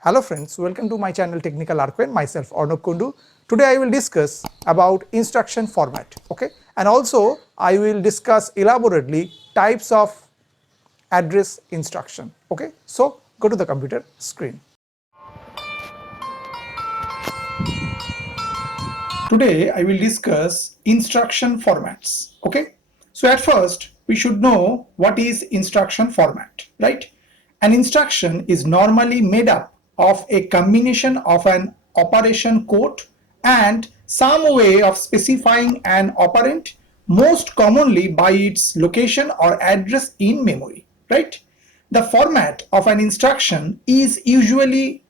Hello friends, welcome to my channel Technical Arcane. Myself Arnab Kundu. Today I will discuss about instruction format, okay, and also I will discuss elaborately types of address instruction, okay. So go to the computer screen. Today I will discuss instruction formats, okay. So at first we should know what is instruction format, right? An instruction is normally made up of a combination of an operation code and some way of specifying an operand, most commonly by its location or address in memory, right? The format of an instruction is usually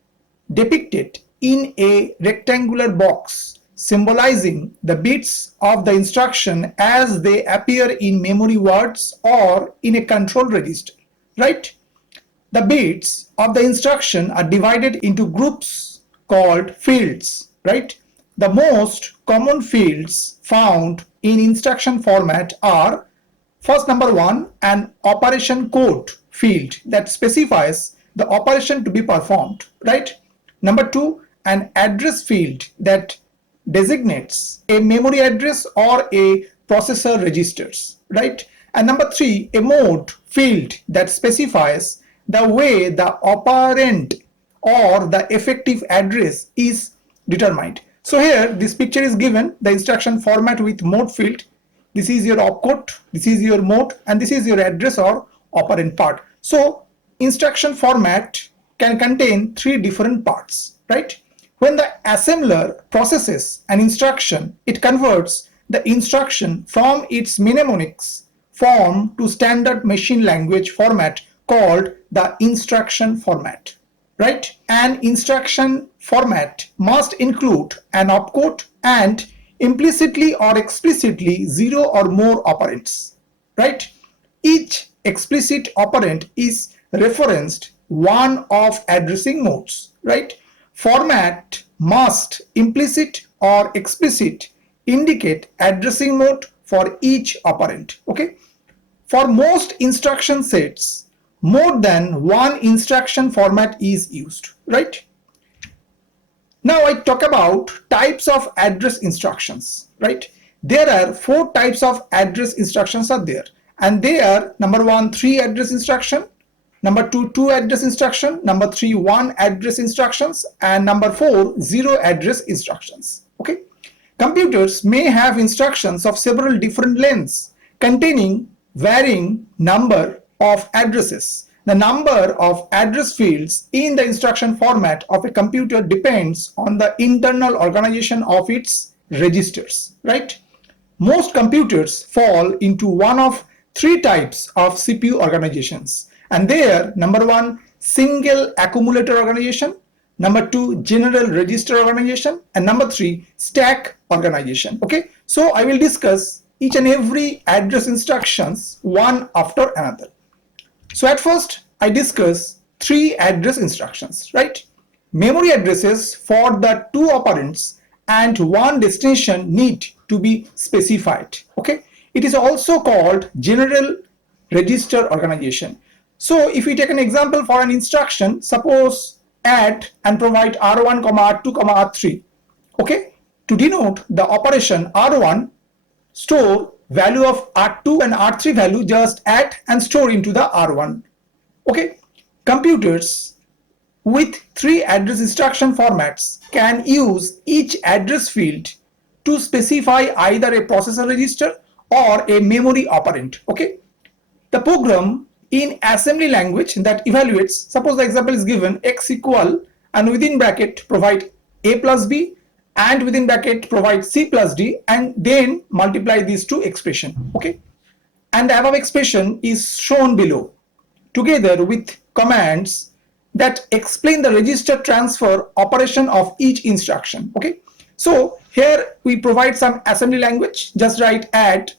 depicted in a rectangular box symbolizing the bits of the instruction as they appear in memory words or in a control register, right? The bits of the instruction are divided into groups called fields, right? The most common fields found in instruction format are: first, number one, an operation code field that specifies the operation to be performed, right? Number two, an address field that designates a memory address or a processor registers, right? And number three, a mode field that specifies the way the operand or the effective address is determined. So here this picture is given the instruction format with mode field. This is your opcode, this is your mode, and this is your address or operand part. So instruction format can contain three different parts, right? When the assembler processes an instruction, it converts the instruction from its mnemonics form to standard machine language format called the instruction format, right? An instruction format must include an opcode and implicitly or explicitly 0 or more operands, right? Each explicit operand is referenced one of addressing modes, right? Format must implicit or explicit indicate addressing mode for each operand, okay? For most instruction sets, more than one instruction format is used, right? Now I talk about types of address instructions, right? There are four types of address instructions are there, and they are: number one, 3 address instruction; number two, 2 address instruction; number three, 1 address instructions; and number four, 0 address instructions, okay? Computers may have instructions of several different lengths containing varying number of addresses. The number of address fields in the instruction format of a computer depends on the internal organization of its registers, right? Most computers fall into one of 3 types of CPU organizations, and they are: number one, single accumulator organization; number two, general register organization; and number three, stack organization, okay? So I will discuss each and every address instructions one after another. So at first I discuss 3 address instructions, right? Memory addresses for the 2 operands and 1 destination need to be specified, okay? It is also called general register organization. So if we take an example for an instruction, suppose add and provide R1, R2, R3, okay? To denote the operation R1, store value of R2 and R3 value, just add and store into the R1, okay? Computers with 3 address instruction formats can use each address field to specify either a processor register or a memory operand, okay? The program in assembly language that evaluates, suppose the example is given x equal, and within bracket provide a plus b, and within bracket provide c plus d, and then multiply these two expression, okay? And the above expression is shown below together with commands that explain the register transfer operation of each instruction, okay? So here we provide some assembly language. Just write add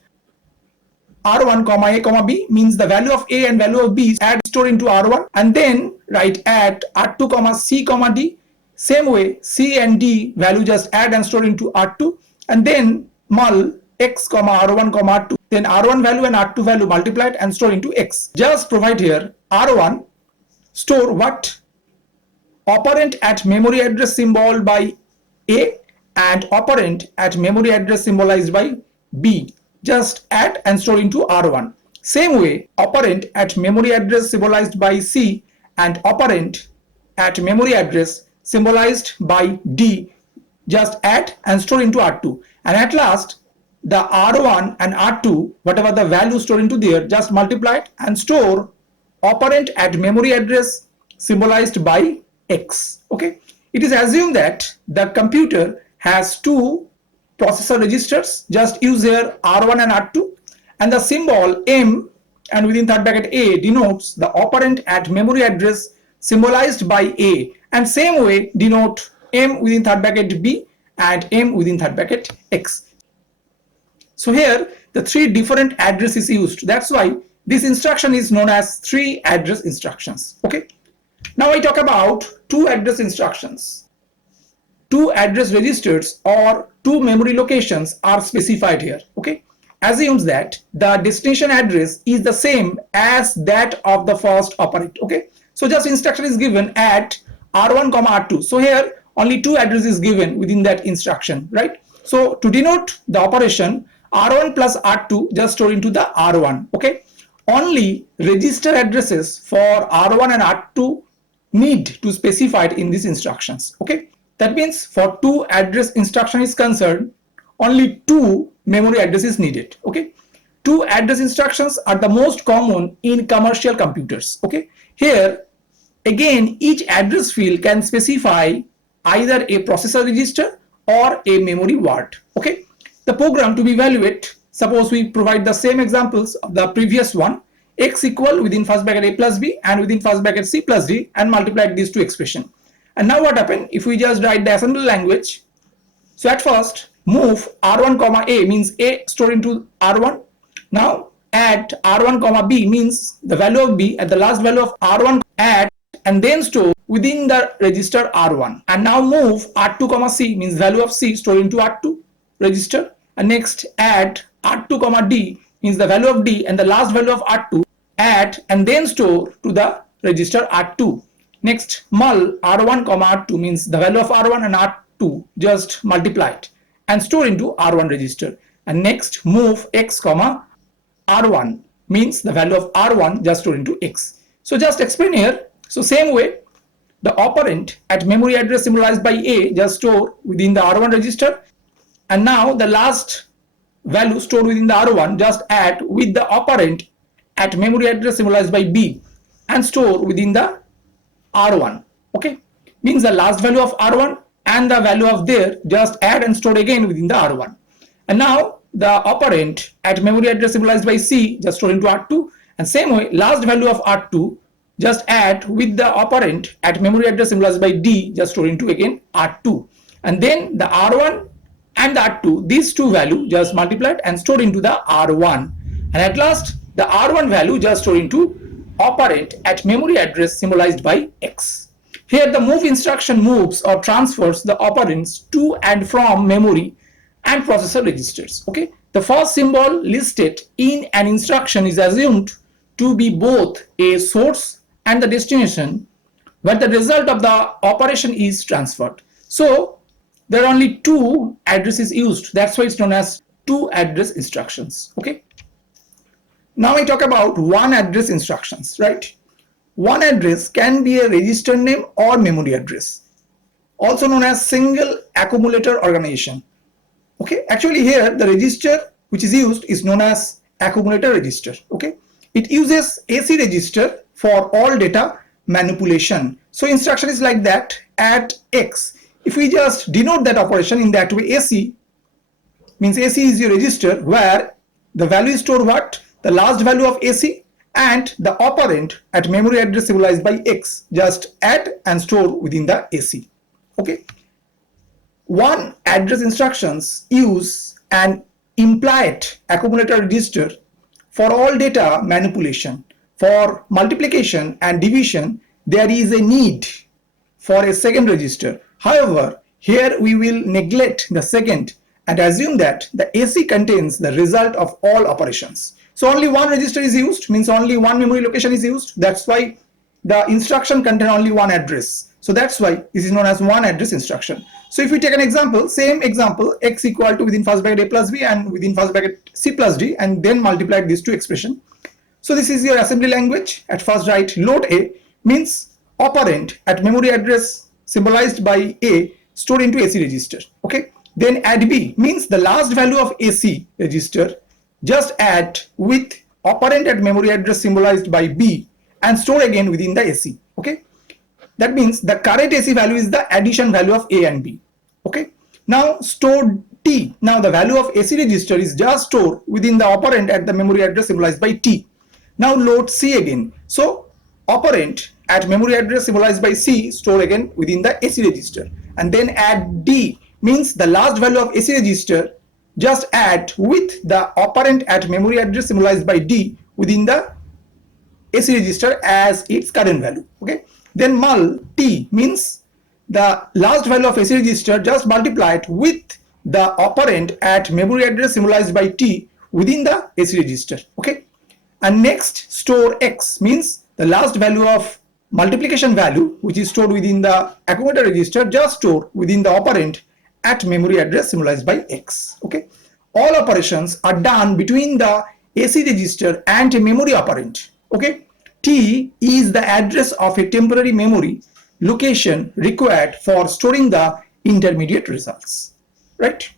R1, A, B means the value of A and value of B is add store into R1, and then write add R2, C, D. Same way C and D value just add and store into R2, and then mul x, R1, R2. Then R1 value and R2 value multiplied and store into X. Just provide here R1, store what? operand at memory address symbol by A and operand at memory address symbolized by B. Just add and store into R1. Same way, operand at memory address symbolized by C and operand at memory address symbolized by D, just add and store into R2. And at last, the R1 and R2, whatever the value stored into there, just multiply it and store operand at memory address symbolized by X. Okay, it is assumed that the computer has two processor registers. Just use here R1 and R2, and the symbol M and within third bracket A denotes the operand at memory address symbolized by A, and same way denote M within third bracket B and M within third bracket X. So here the three different addresses used. That's why this instruction is known as three address instructions. Okay. Now I talk about two address instructions. Two address registers or two memory locations are specified here. Okay. Assumes that the destination address is the same as that of the first operand. Okay. So just instruction is given at R1, R2. So here only two addresses is given within that instruction, right? So to denote the operation, R1 plus R2 just store into the R1. Okay. Only register addresses for R1 and R2 need to specify it in these instructions. Okay. That means for two address instruction is concerned, only two memory addresses needed. Okay. Two address instructions are the most common in commercial computers. Okay. Here again, each address field can specify either a processor register or a memory word. Okay. The program to be evaluated, suppose we provide the same examples of the previous one, x equal within first bracket a plus b and within first bracket c plus d, and multiply these two expressions. And now what happened if we just write the assembly language? So at first move r1 comma a means a stored into r1. Now add r1 comma b means the value of b at the last value of r1, add and then store within the register r1. And now move r2 comma c means value of c stored into r2 register. And next add r2 comma d means the value of d and the last value of r2, add and then store to the register r2. Next mul r1 comma r2 means the value of r1 and r2, just multiply it and store into r1 register. And next move x comma r1 means the value of r1 just store into x. So just explain here. So same way, the operand at memory address symbolized by a just store within the r1 register, and now the last value stored within the r1 just add with the operand at memory address symbolized by b and store within the r1. Okay, means the last value of r1 and the value of there just add and store again within the r1. And now the operand at memory address symbolized by c just store into r2, and same way last value of r2 just add with the operand at memory address symbolized by d just store into again r2. And then the r1 and the r2, these two value just multiplied and stored into the r1. And at last the r1 value just stored into operand at memory address symbolized by x. Here the move instruction moves or transfers the operands to and from memory and processor registers. Okay, the first symbol listed in an instruction is assumed to be both a source and the destination, where the result of the operation is transferred. So there are only two addresses used. That's why it's known as two address instructions. Okay. Now I talk about one address instructions, right? One address can be a register name or memory address, also known as single accumulator organization. Okay. Actually here the register which is used is known as accumulator register. Okay. It uses AC register for all data manipulation. So instruction is like that at X. If we just denote that operation in that way, AC means AC is your register where the value is stored what? The last value of AC and the operand at memory address symbolized by X, just add and store within the AC. Okay. One address instructions use an implied accumulator register for all data manipulation. For multiplication and division, there is a need for a second register. However, here we will neglect the second and assume that the AC contains the result of all operations. So only one register is used, means only one memory location is used. That's why the instruction contains only one address. So that's why this is known as one address instruction. So if we take an example, same example, x equal to within first bracket a plus b and within first bracket c plus d, and then multiply these two expressions. So this is your assembly language. At first write load A means operand at memory address symbolized by A stored into AC register. Okay. Then add B means the last value of AC register just add with operand at memory address symbolized by B and store again within the AC. Okay. That means the current AC value is the addition value of A and B. Okay. Now store T. Now the value of AC register is just stored within the operand at the memory address symbolized by T. Now load C again. So operand at memory address symbolized by C store again within the AC register. And then add D means the last value of AC register just add with the operand at memory address symbolized by D within the AC register as its current value. Okay. Then mul T means the last value of AC register just multiplied with the operand at memory address symbolized by T within the AC register. Okay. And next store X means the last value of multiplication value which is stored within the accumulator register just stored within the operand at memory address symbolized by X. Okay. All operations are done between the AC register and a memory operand. Okay. T is the address of a temporary memory location required for storing the intermediate results. Right.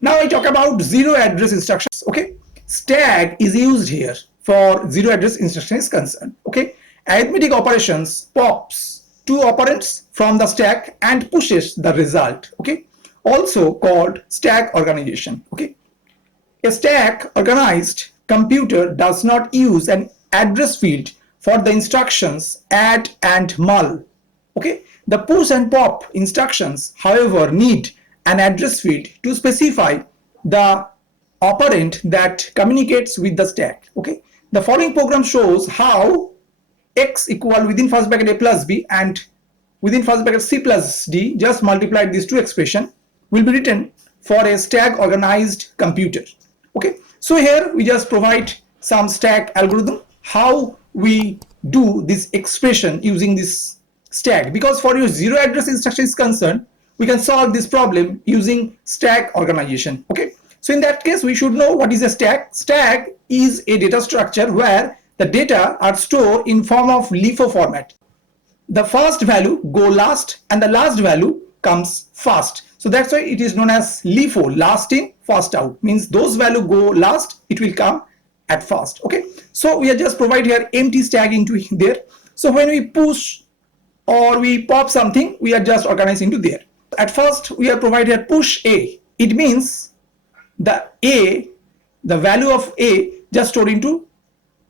Now I talk about zero address instructions. Okay. Stack is used here for zero address instruction is concerned. Okay. Arithmetic operations pops two operands from the stack and pushes the result. Okay. Also called stack organization. Okay. A stack organized computer does not use an address field for the instructions add and mul. Okay. The push and pop instructions, however, need an address field to specify the operand that communicates with the stack. Okay. The following program shows how x equal within first bracket a plus b and within first bracket c plus d just multiplied these two expressions will be written for a stack organized computer. Okay. So here we just provide some stack algorithm how we do this expression using this stack, because for your zero address instruction is concerned we can solve this problem using stack organization. Okay. So in that case we should know what is a stack. Stack is a data structure where the data are stored in form of LIFO format. The first value go last and the last value comes first. So that's why it is known as LIFO, last in first out, means those value go last, it will come at first. Okay. So we are just provide here empty stack into there. So when we push or we pop something, we are just organizing to there. At first we are provided push A. It means the value of A just stored into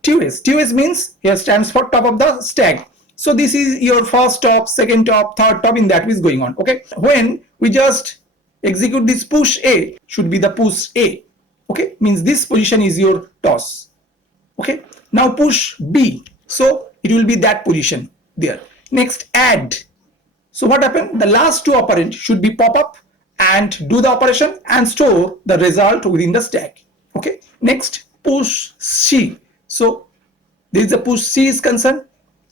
TOS. TOS means here stands for top of the stack. So this is your first top, second top, third top, in that way is going on. Okay. When we just execute this push A, should be the push A. Okay. Means this position is your toss. Okay. Now push B. So it will be that position there. Next add. So what happened? The last two operand should be pop up and do the operation and store the result within the stack. Okay. Next push C. So this is the push C is concerned,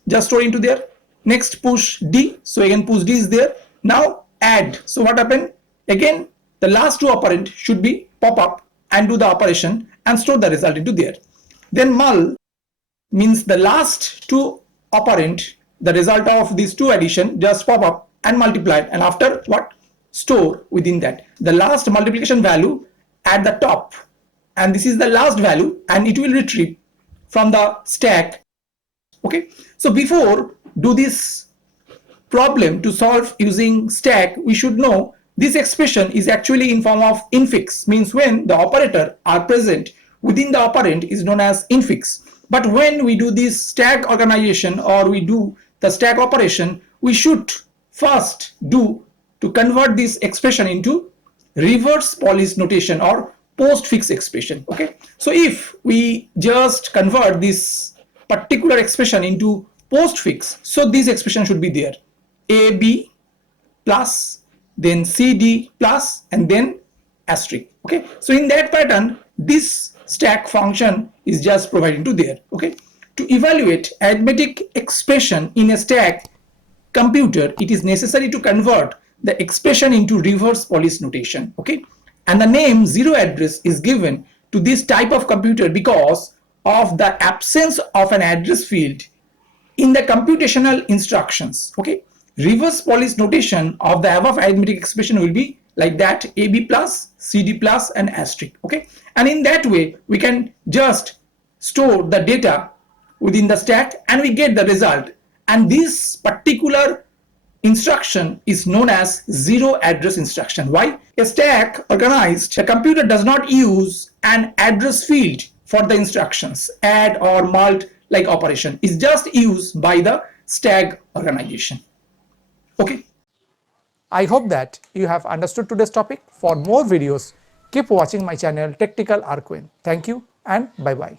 just store into there. Next push D. So again push D is there. Now add. So what happened? Again the last two operand should be pop up and do the operation and store the result into there. Then mul means the last two operand, the result of these two addition just pop up and multiply, and after what? Store within that the last multiplication value at the top, and this is the last value and it will retrieve from the stack. Okay. So before do this problem to solve using stack, we should know this expression is actually in form of infix, means when the operator are present within the operand is known as infix. But when we do this stack organization or we do the stack operation, we should first do to convert this expression into reverse Polish notation or postfix expression. Okay. So if we just convert this particular expression into postfix, so this expression should be there: AB plus, then CD plus, and then asterisk. Okay. So in that pattern, this stack function is just provided to there. Okay. To evaluate arithmetic expression in a stack, computer, it is necessary to convert the expression into reverse police notation. Okay, and the name zero address is given to this type of computer because of the absence of an address field in the computational instructions. Okay, reverse police notation of the above arithmetic expression will be like that: ab plus, cd plus, and asterisk. Okay, and in that way we can just store the data within the stack and we get the result. And this particular instruction is known as zero address instruction. Why? A stack organized, a computer does not use an address field for the instructions add or mult like operation. Is just used by the stack organization. Okay. I hope that you have understood today's topic. For more videos, keep watching my channel Technical Arquin. Thank you and bye bye.